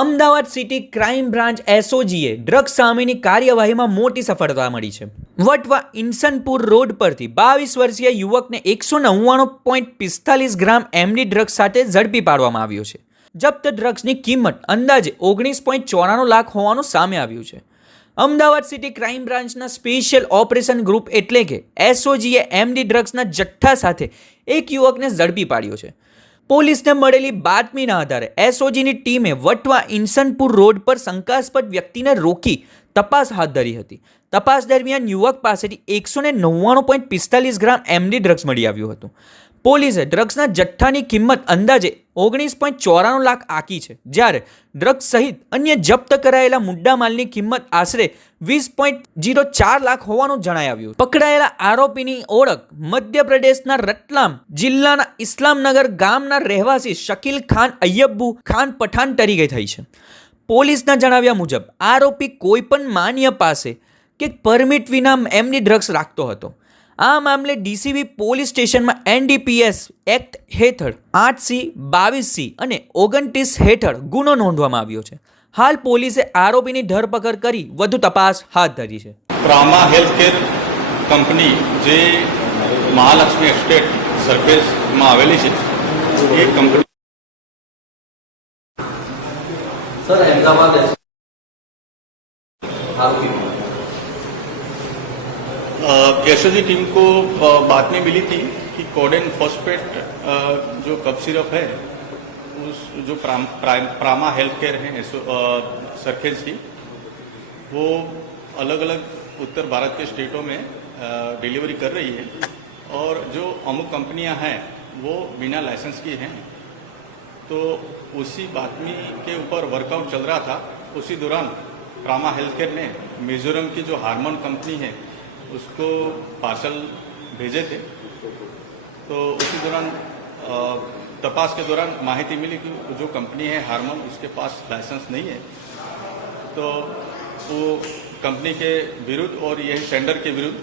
Ahmedabad city crime branch એસઓજીએ drugs સામેની કાર્યવાહીમાં મોટી સફળતા મળી છે. વટવા ઇન્સનપુર રોડ પરથી 22 વર્ષીય યુવકને 199.45 ગ્રામ એમડી ડ્રગ્સ સાથે ઝડપી પાડવામાં આવ્યો છે. જપ્ત ડ્રગ્સની કિંમત અંદાજે 19.94 લાખ હોવાનું સામે આવ્યું છે. અમદાવાદ સિટી ક્રાઇમ બ્રાન્ચના સ્પેશિયલ ઓપરેશન ગ્રુપ એટલે કે એસઓજીએ એમડી ડ્રગ્સના જથ્થા સાથે એક યુવકને ઝડપી પાડ્યો છે. પોલીસને મળેલી બાતમીના આધારે એસઓજીની ટીમે વટવા ઇન્સનપુર રોડ પર શંકાસ્પદ વ્યક્તિને રોકી તપાસ હાથ ધરી હતી. તપાસ દરમિયાન યુવક પાસેથી 199.45 ગ્રામ એમડી ડ્રગ્સ મળી આવ્યું હતું. પોલીસે ડ્રગ્સના જથ્થાની કિંમત અંદાજે 19.94 લાખ આંકી છે, જ્યારે ડ્રગ્સ સહિત અન્ય જપ્ત કરાયેલા મુદ્દામાલની કિંમત આશરે 20.04 લાખ હોવાનું જણાઈ આવ્યું. પકડાયેલા આરોપીની ઓળખ મધ્યપ્રદેશના રતલામ જિલ્લાના ઇસ્લામનગર ગામના રહેવાસી શકીલ ખાન અય્યબ્બુ ખાન પઠાણ તરીકે થઈ છે. પોલીસના જણાવ્યા મુજબ આરોપી કોઈપણ માન્ય પાસે કે પરમિટ વિના એમની ડ્રગ્સ રાખતો હતો. આ મામલે ડીસીબી પોલીસ સ્ટેશનમાં એનડીપીએસ એક્ટ હેઠળ 8C, 22C અને 29 હેઠળ ગુનો નોંધવામાં આવ્યો છે. હાલ પોલીસે આરોપીની ધરપકડ કરી વધુ તપાસ હાથ ધરી છે. પ્રામા હેલ્થકેર કંપની જે મહાલક્ષ્મી એસ્ટેટ સરફેસમાં આવેલી છે એ કંપની सर अहमदाबाद आरोपी एसओजी टीम को बात में मिली थी कि कोडेन फॉस्फेट जो कफ सिरप है उस जो प्रामा हेल्थ केयर है सरखेज की वो अलग अलग उत्तर भारत के स्टेटों में डिलीवरी कर रही है और जो अमुक कंपनियां हैं वो बिना लाइसेंस की हैं. तो उसी बातमी के ऊपर वर्कआउट चल रहा था. उसी दौरान प्रामा हेल्थ केयर ने मिजोरम की जो हार्मोन कंपनी है उसको पार्सल भेजे थे. तो उसी दौरान तपास के दौरान माहिती मिली कि जो कंपनी है हार्मोन उसके पास लाइसेंस नहीं है. तो वो कंपनी के विरुद्ध और यह सेंडर के विरुद्ध